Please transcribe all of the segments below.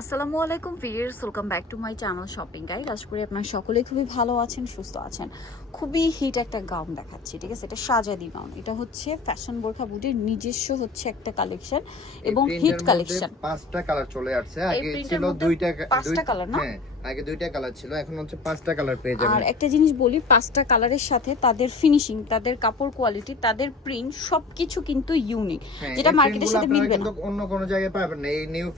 আসসালামু আলাইকুম viewers welcome back to my channel shopping guide আশা করি আপনারা সকলেই খুবই ভালো আছেন সুস্থ আছেন। খুবই হিট একটা গাউন দেখাচ্ছি ঠিক আছে? এটা সাজাদি গাউন এটা হচ্ছে ফ্যাশন বোরখা বুটির নিজস্ব হচ্ছে একটা কালেকশন এবং হিট কালেকশন পাঁচটা কালার চলে আসছে। আগে ছিল দুইটা পাঁচটা কালার না? আগে দুইটা কালার ছিল এখন হচ্ছে পাঁচটা কালার পেয়ে আর একটা জিনিস বলি পাঁচটা কালারের সাথে তাদের ফিনিশিং তাদের কাপড় কোয়ালিটি তাদের প্রিন্ট সবকিছু কিন্তু ইউনিক হ্যাঁ, যেটা মার্কেটের সাথে মিলবে না। অন্য কোনো জায়গায় পাবেন না এই নিউ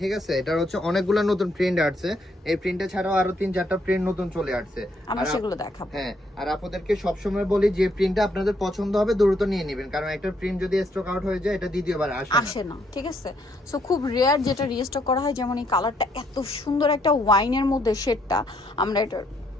ঠিক আছে? এটা হচ্ছে অনেকগুলো নতুন প্রিন্ট আসছে। এই ছাড়াও আরও তিন চারটা প্রিন্ট নতুন চলে আসছে। আমরা সেগুলো দেখাবো। হ্যাঁ আর আপনাদেরকে সবসময় বলি যে প্রিন্টটা আপনাদের পছন্দ হবে দ্রুত নিয়ে নেবেন। কারণ একটা প্রিন্ট যদি স্টক আউট হয়ে যায় এটা দ্বিতীয়বার আসে না। আসে না ঠিক আছে? সো খুব রেয়ার যেটা রিস্টক করা হয় যেমন এই কালারটা এত সুন্দর একটা ওয়াইনের মধ্যে শেডটা। আমরা এটা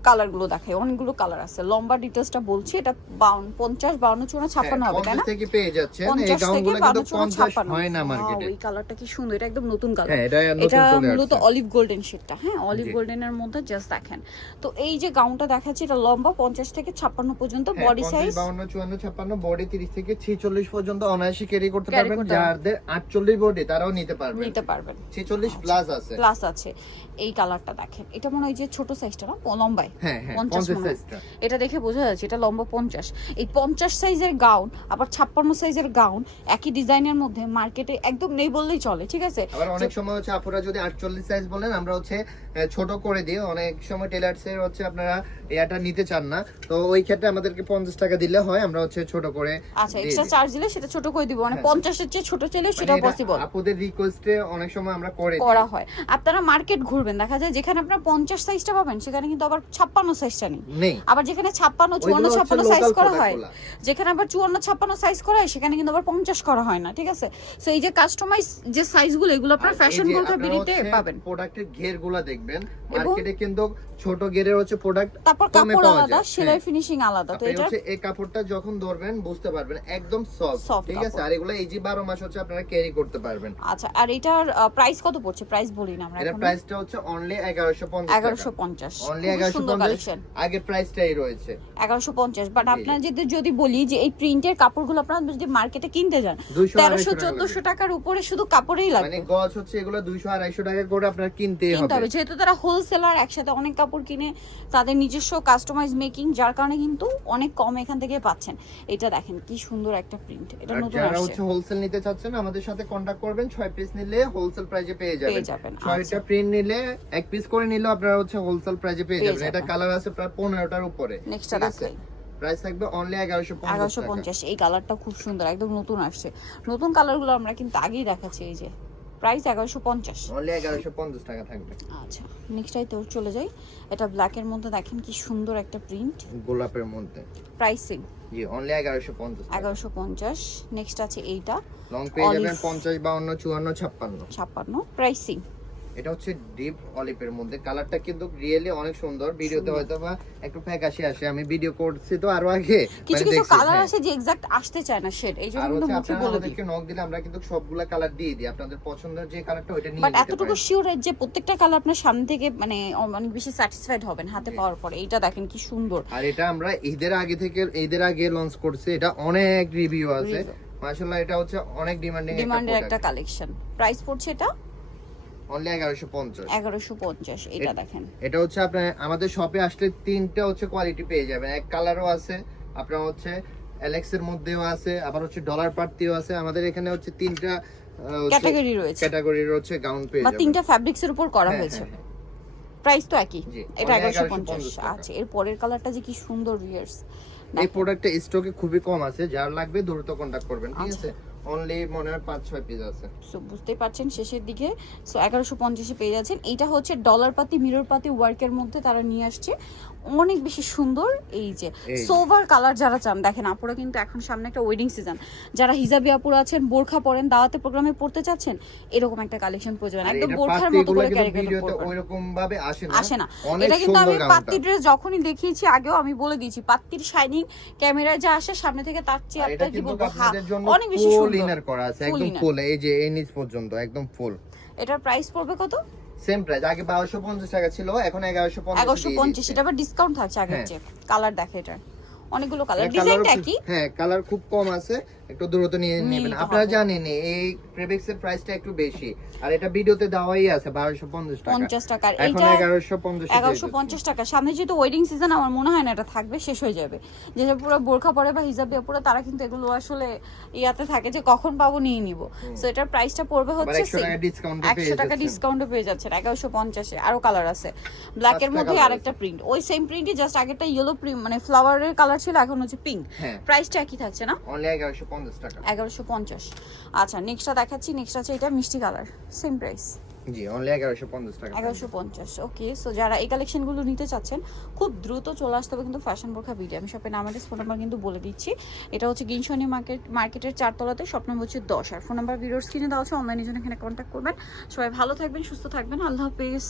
কালারগুলো দেখাই। অনেকগুলো কালার আছে। লম্বা ডিটেলসটা বলছি এটা বাউন পঞ্চাশ বাউন্ন চুনা ছাপ্পান্ন হবে তাই না? হ্যাঁ, থেকে পেয়ে যাচ্ছেন। এই পঞ্চাশ থেকে বাউন্ন কিন্তু ছাপ্পান্ন। হয় না মার্কেটে এই কালারটা কি সুন্দর এটা একদম নতুন কালার। হ্যাঁ এটা মূলত অলিভ গোল্ডেন শেডটা হ্যাঁ অলিভ। গোল্ডেনের মধ্যে জাস্ট দেখেন। তো এই যে গাউনটা দেখাচ্ছি এটা লম্বা পঞ্চাশ থেকে ছাপ্পান্ন পর্যন্ত হ্যাঁ, বডি সাইজ 52, 54, 56, বডি 30 থেকে 46 পর্যন্ত অনায়াসে ক্যারি করতে পারবেন। যাদের 48 বডি তারাও নিতে পারবেন। নিতে পারবেন। 46 প্লাস আছে। প্লাস আছে। এই কালারটা দেখেন। এটা মনে হয় যে ছোট সাইজটা না লম্বায়। হ্যাঁ হ্যাঁ পঞ্চাশ 50 হয়। সাইজটা এটা দেখে বোঝা যাচ্ছে এটা লম্বা পঞ্চাশ। এই পঞ্চাশ সাইজের গাউন আবার ছাপ্পান্ন সাইজের গাউন একই ডিজাইনের মধ্যে মার্কেটে একদম নেই বললেই চলে ঠিক আছে? আবার অনেক সময় হচ্ছে আপুরা যদি 48 সাইজ বলেন আমরা হচ্ছে ছোট করে দিই অনেক সময় টেলার্স এর হচ্ছে আপনারা এটা নিতে চান না। তো ওই ক্ষেত্রে আমাদেরকে 50 টাকা দিলে হয় আমরা হচ্ছে ছোট করে আচ্ছা এক্সট্রা চার্জ দিলে সেটা ছোট করে দিব মানে হ্যাঁ। পঞ্চাশের চেয়ে ছোট চাইলে মানে সেটা পসিবল আপুদের রিকোয়েস্টে অনেক সময় আমরা করে করা হয়। আপনারা মার্কেট ঘুরবেন দেখা যায় যেখানে আপনার পঞ্চাশ সাইজটা পাবেন সেখানে কিন্তু আবার ছাপ্পান্ন সাইজটা নেই। আবার যেখানে ছাপ্পান্ন চুয়ান্ন ছাপ্পান্ন সাইজ করা হয় যেখানে আবার চুয়ান্ন ছাপ্পান্ন সাইজ করা হয় সেখানে কিন্তু আবার পঞ্চাশ করা হয় না ঠিক আছে? সো এই যে কাস্টমাইজ যে সাইজগুলো এগুলো আপনার ফ্যাশন বলতে আপনারা পাবেন। প্রোডাক্টের ঘেরগুলা দেখবেন মার্কেটে কিন্তু ছোট ঘেরের হচ্ছে প্রোডাক্ট তারপর কাপড় আলাদা সেলাই হ্যাঁ। ফিনিশিং আলাদা তো এটা হচ্ছে এই কাপড়টা যখন ধরবেন বুঝতে পারবেন একদম সফট ঠিক আছে? আর এগুলো এই যে 12 মাস হচ্ছে আপনারা ক্যারি করতে পারবেন। আচ্ছা আর এটার প্রাইস কত পড়ছে? প্রাইস বলি না আমরা এখন। প্রাইসটা হচ্ছে অনলি 1150 এগারোশো পঞ্চাশ। অনলি 1150 কালেকশন আগের প্রাইসটাই রয়েছে। এগারোশো পঞ্চাশ। বাট জি। আপনার যদি যদি বলি যে এই প্রিন্টের কাপড়গুলো আপনারা যদি মার্কেটে কিনতে যান 200 তেরোশো 250 টাকা চোদ্দশো করে। টাকার উপরে শুধু কাপড়েই মানে গজ হচ্ছে এগুলো 200 250 টাকা করে আপনার কিনতেই কিনতে হবে। হবে। যেহেতু তারা হোলসেলার একসাথে অনেক কাপড় কিনে তাদের নিজস্ব কাস্টমাইজ মেকিং যার কারণে কিন্তু অনেক কম এখান থেকে পাচ্ছেন। এটা দেখেন কি সুন্দর একটা প্রিন্ট এটা নতুন যারা হচ্ছে হোলসেল নিতে চাচ্ছেন আমাদের সাথে কন্টাক্ট করবেন। 6 পিস নিলে হোলসেল প্রাইসে পেয়ে যাবেন পেয়ে যাবেন, ছয়টা আচ্ছা। প্রিন্ট নিলে এক পিস করে নিলেও আপনারা হচ্ছে হোলসেল প্রাইসে পেয়ে যাবেন। এটা কালার আছে প্রায় 15টার উপরে। নেক্সটটা? দেখাই প্রাইস থাকবে অনলি 1150 এগারোশো টাকা। পঞ্চাশ। এই কালারটা খুব সুন্দর একদম নতুন আসছে। নতুন কালারগুলো আমরা কিন্তু আগেই দেখাচ্ছি এই যে। প্রাইস এগারোশো পঞ্চাশ। অনলি 1150 টাকা থাকবে। আচ্ছা নেক্সট আইতে চলে যাই। এটা ব্ল্যাকের মধ্যে দেখেন কি সুন্দর একটা প্রিন্ট গোলাপের মধ্যে। প্রাইসিং জি অনলি 1150 টাকা। এগারোশো পঞ্চাশ। নেক্সট আছে এইটা। লং পেয়ে। যাবেন 50 52 54 56 ছাপ্পান্ন। প্রাইসিং এটা হচ্ছে ডিপ অলিভের মধ্যে। কালারটা কিন্তু রিয়েলি অনেক সুন্দর। ভিডিওতে হয়তো বা একটু ফ্যাকাশে আসে। আমি ভিডিও করছি তো আরও আগে। কিছু মানে কিছু কালার হ্যাঁ। আছে যে এক্সাক্ট আসতে চায় না শেড এই জন্য কিন্তু মুখে বলে দিই। নক দিলে আমরা কিন্তু সবগুলা কালার দিয়ে দিই। আপনাদের পছন্দের যে কালারটা ওইটা নিয়ে বাট এতটুকু শিওর যে প্রত্যেকটা কালার আপনার সামনে থেকে মানে অনেক বেশি স্যাটিসফাইড হবেন হাতে পাওয়ার পরে। এইটা দেখেন কি সুন্দর। আর এটা আমরা ঈদের আগে থেকে ঈদের আগে লঞ্চ করছি। এটা অনেক রিভিউ আছে। মাশাআল্লাহ এটা হচ্ছে অনেক ডিমান্ডিং একটা কালেকশন প্রাইস পড়ছে এটা অনলি 1150 এগারোশো পঞ্চাশ এটা দেখেন। এটা হচ্ছে আপনার আমাদের শপে আসলে তিনটা হচ্ছে কোয়ালিটি পেয়ে যাবেন। এক কালারও আছে আপনার হচ্ছে অ্যালেক্স এর মধ্যেও আছে আবার হচ্ছে ডলার পার্টিও আছে। আমাদের এখানে হচ্ছে তিনটা ক্যাটাগরি রয়েছে। ক্যাটাগরির হচ্ছে গাউন পেয়ে বা যাবেন। তিনটা ফ্যাব্রিক্স এর উপর করা হ্যাঁ, হয়েছে। হ্যাঁ, হ্যাঁ। প্রাইস তো একই। এটা 1150 পঞ্চাশ। আচ্ছা এর পরের কালারটা যে কি সুন্দর রিয়ার্স এই প্রোডাক্টটা স্টকে খুবই কম আছে। যার লাগবে দ্রুত কন্টাক্ট করবেন ঠিক আচ্ছা। আছে? অনলি মনে হয় পাঁচ, ছয় পেজ আছে। সো বুঝতেই পারছেন, শেষের দিকে। সো এগারোশো পঞ্চাশে পেয়ে যাচ্ছেন। এইটা হচ্ছে ডলার পাতি মিরর পাতি ওয়ার্কের মধ্যে তারা নিয়ে আসছে। অনেক বেশি সুন্দর এই যে সোভার কালার যারা চান দেখেন আপুরা কিন্তু এখন সামনে একটা ওয়েডিং সিজন যারা হিজাবি আপুরা আছেন বোরখা পরেন দাওয়াতে প্রোগ্রামে পড়তে চাচ্ছেন এরকম একটা কালেকশন প্রয়োজন একদম বোরখার মতো করে ক্যারি করতে ওইরকম ভাবে আসে না। আসে না। এটা কিন্তু আমি পাত্তি ড্রেস যখনই দেখিয়েছি আগেও আমি বলে দিয়েছি পাত্তির শাইনিং ক্যামেরায় যা আসে সামনে থেকে তার চেয়ে আপনার কি বলব অনেক বেশি সুন্দর। করা আছে একদম ফুল এই যে এই নিচ পর্যন্ত একদম ফুল এটার প্রাইস পড়বে কত? সেম প্রাইস আগে 1250 টাকা ছিল এখন 1150 এগারোশো দিয়ে পঞ্চাশ দিচ্ছে। এটা আবার ডিসকাউন্ট থাকছে আগের হ্যাঁ। চেয়ে। কালার দেখে এটা অনেকগুলো কালার ডিজাইনটা কি হ্যাঁ কালার খুব কম আছে একটু দ্রুত নিয়ে নেবেন। আপনারা জানেন এই ফেব্রিক্স প্রাইসটা একটু বেশি। আর এটা ভিডিওতে দেওয়াই আছে বারোশো পঞ্চাশ টাকা। পঞ্চাশ টাকার। এখন এইটা এগারোশো পঞ্চাশ টাকা। সামনে যেহেতু ওয়েডিং সিজন আমার মনে হয় না এটা থাকবে শেষ হয়ে যাবে। যে যে পুরো বোরখা পরে বা হিজাব দিয়ে পরে তারা কিন্তু এগুলো আসলে ইয়াতে থাকে যে কখন পাবো নিয়ে নিব। সো এটার প্রাইসটা পড়বে হচ্ছে একশো টাকা ডিসকাউন্ট পেয়ে যাচ্ছেন। এগারোশো পঞ্চাশে। আরও কালার আছে। ব্ল্যাকের পাঁচটা মধ্যে আরেকটা প্রিন্ট ওই সেম প্রিন্টই জাস্ট আগেরটা ইয়েলো প্রিন্ট মানে ফ্লাওয়ারের কালার ছিল এখন হচ্ছে পিঙ্ক হ্যাঁ। প্রাইসটা একই থাকছে না? অনলি এগারোশো পঞ্চাশ টাকা। এগারোশো পঞ্চাশ। আচ্ছা নেক্সটটা দেখাচ্ছি নেক্সট আছে এটা মিষ্টি colour same price ji only এগারোশো পঞ্চাশ টাকা। এগারোশো পঞ্চাশ ওকে সো যারা এই কালেকশনগুলো নিতে চাচ্ছেন খুব দ্রুত চলে আসতে হবে কিন্তু ফ্যাশন বোরখা ভিডিও আমি শপের নাম অ্যাড্রেস ফোন নাম্বার কিন্তু বলে দিচ্ছি। এটা হচ্ছে গিনশনি মার্কেট মার্কেটের চারতলাতে শপ নম্বর হচ্ছে দশ। আর ফোন নাম্বার ভিডিওর স্ক্রিনে দেওয়া আছে অনলাইনে জন্য এখানে কন্ট্যাক্ট করবেন। সবাই ভালো থাকবেন সুস্থ থাকবেন আল্লাহ হাফিজ।